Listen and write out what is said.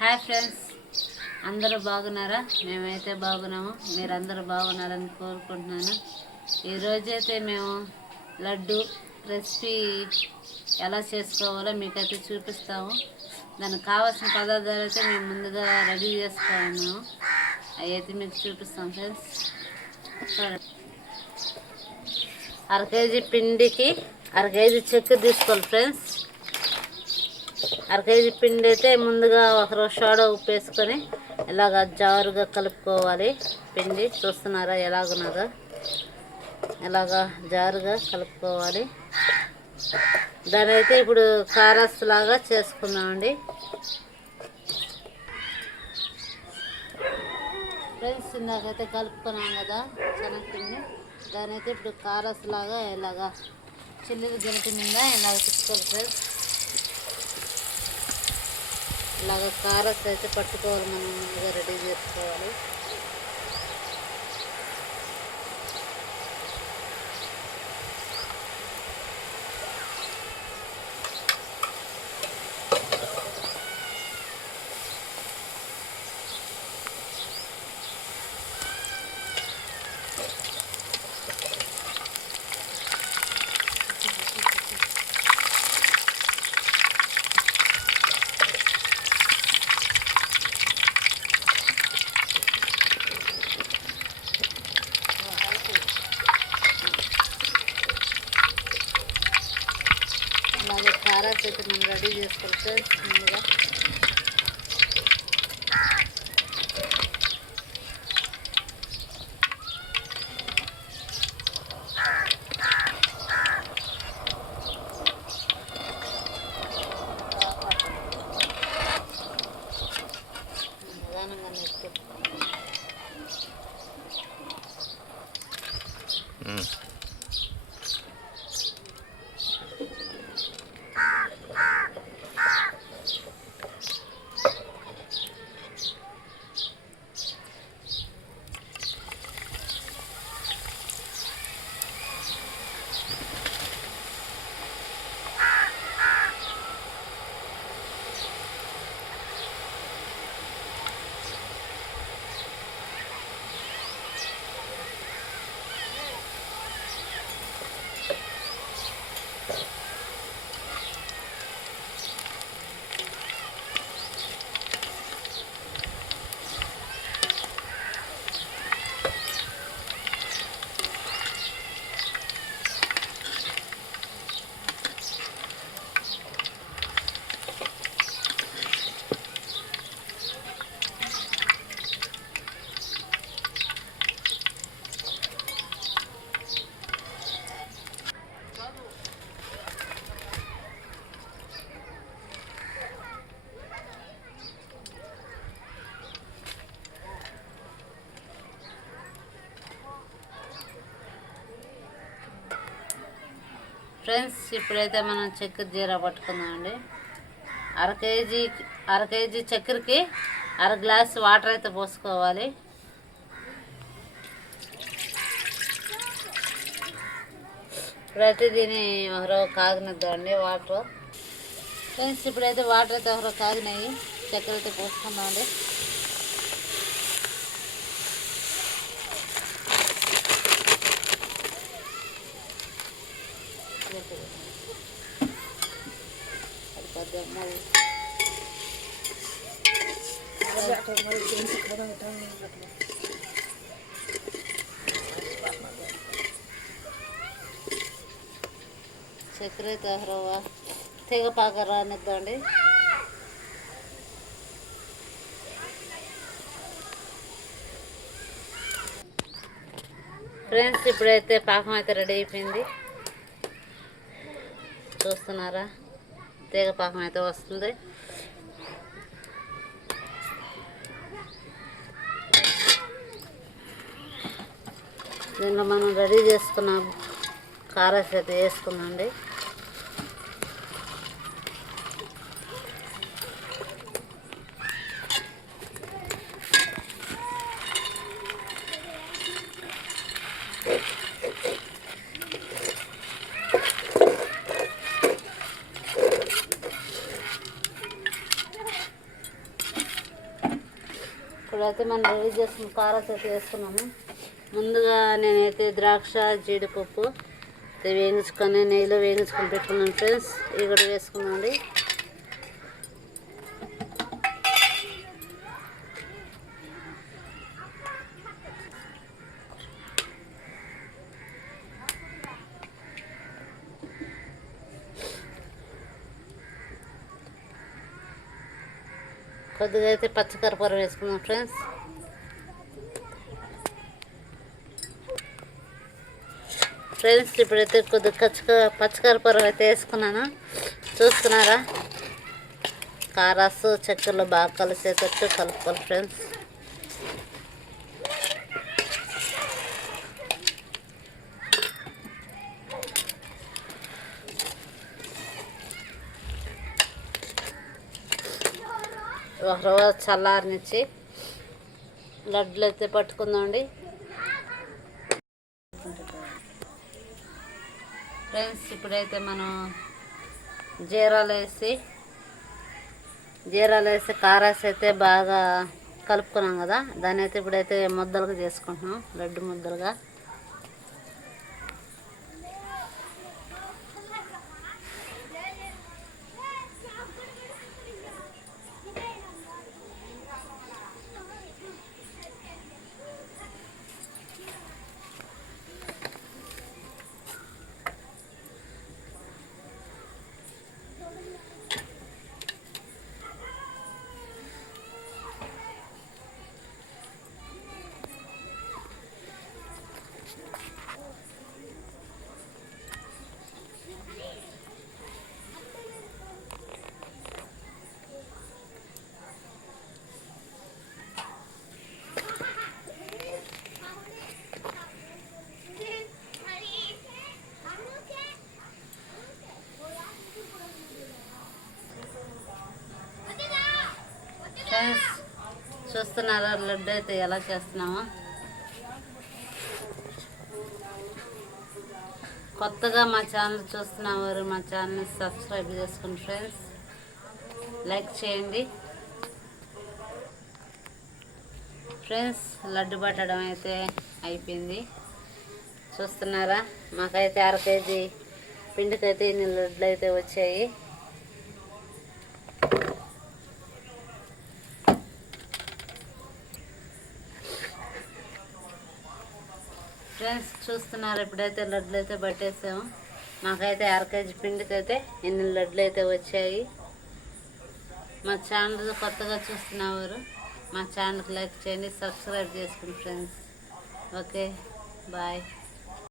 Hi friends, అందరూ బాగున్నారా? మేమైతే బాగున్నాము. మీరందరూ బాగున్నారని కోరుకుంటున్నాను. ఈరోజైతే మేము లడ్డు రెసిపీ ఎలా చేసుకోవాలో మీకైతే చూపిస్తాము. దానికి కావాల్సిన పదార్థాలు అయితే మేము ముందుగా రెడీ చేసుకున్నాము. అవి అయితే మీకు చూపిస్తాం ఫ్రెండ్స్. అర కేజీ పిండికి అర కేజీ చక్కెర తీసుకోవాలి ఫ్రెండ్స్. అర కేజీ పిండి అయితే ముందుగా ఒకరోజు సోడా ఉప్పు వేసుకొని ఇలాగ జారుగా కలుపుకోవాలి. పిండి చూస్తున్నారా ఎలాగున్నదో, ఇలాగా జారుగా కలుపుకోవాలి. దాని అయితే ఇప్పుడు కారస్ లాగా చేసుకుందామండి ఫ్రెండ్స్. ఇందాకైతే కలుపుకున్నాం కదా శనగపిండి, దాని అయితే ఇప్పుడు కారస్ లాగా ఇలాగా చిల్లులు గెలిటి మీద ఇలాగ తిప్పుకోవాలి ఫ్రెండ్స్. ఇలాగ కారస్ అయితే పట్టుకోవాలి, మనం ముందుగా రెడీ చేసుకోవాలి. అలాగే కారాస్ అయితే మనం రెడీ చేసుకోవాలి ఫ్రెండ్స్. ముందుగా నిదానంగా నేర్చుకుంటాం. ఫ్రెండ్స్, ఇప్పుడైతే మనం చక్కెర జీరా పట్టుకుందామండి. అర కేజీ చక్కెరకి అర గ్లాస్ వాటర్ అయితే పోసుకోవాలి. ఇప్పుడైతే దీన్ని ఒకరో కాగినిద్దామండి వాటర్. ఫ్రెండ్స్, ఇప్పుడైతే వాటర్ అయితే ఒకరో కాగినాయి, చక్కెర అయితే పోసుకుందామండి. చక్కెర అయితే తెగ పాక రానిద్దండి. ఫ్రెండ్స్, ఇప్పుడైతే పాకం అయితే రెడీ అయిపోయింది. చూస్తున్నారా, తీగ పాకం అయితే వస్తుంది. దీనిలో మనం రెడీ చేసుకున్న కారస్ అయితే వేసుకుందండి. ఇప్పుడైతే మనం రెడీ చేసుకున్న కారాస్ అయితే వేసుకున్నాము. ముందుగా నేనైతే ద్రాక్ష జీడిపప్పు వేయించుకొని నెయ్యిలో వేయించుకొని పెట్టుకున్నాను ఫ్రెండ్స్. ఇవి కూడా వేసుకున్నాండి. కొద్దిగా అయితే పచ్చికరపూరం వేసుకున్నాం ఫ్రెండ్స్. ఇప్పుడైతే కొద్దిగా పచ్చికరపూరం అయితే వేసుకున్నాను. చూస్తున్నారా, కారాసు చక్కెరలో బాగా కలిసేటట్టు కలుపుకోవాలి ఫ్రెండ్స్. ఒక రోజు చల్లారనిచ్చి లడ్డులు అయితే పట్టుకుందామండి ఫ్రెండ్స్. ఇప్పుడైతే మనం జీరాలు వేసి కారాస్ అయితే బాగా కలుపుకున్నాం కదా, దాన్ని అయితే ఇప్పుడైతే ముద్దలుగా చేసుకుంటున్నాం, లడ్డు ముద్దలుగా. చూస్తున్నారా లడ్డు అయితే ఎలా చేస్తున్నామో. కొత్తగా మా ఛానల్ చూస్తున్నవారు మా ఛానల్ని సబ్స్క్రైబ్ చేసుకోండి ఫ్రెండ్స్, లైక్ చేయండి ఫ్రెండ్స్. లడ్డు పట్టడం అయితే అయిపోయింది. చూస్తున్నారా, మాకైతే 1/2 కేజీ పిండికైతే ఇన్ని లడ్లు అయితే వచ్చాయి ఫ్రెండ్స్. చూస్తున్నారు, ఇప్పుడైతే లడ్లు అయితే పట్టేసాము. మాకైతే 1/2 కేజీ పిండికైతే ఎన్ని లడ్లు అయితే వచ్చాయి. మా ఛానల్ కొత్తగా చూస్తున్నవారు మా ఛానల్కి లైక్ చేయండి, సబ్స్క్రైబ్ చేసుకోండి ఫ్రెండ్స్. Okay, bye.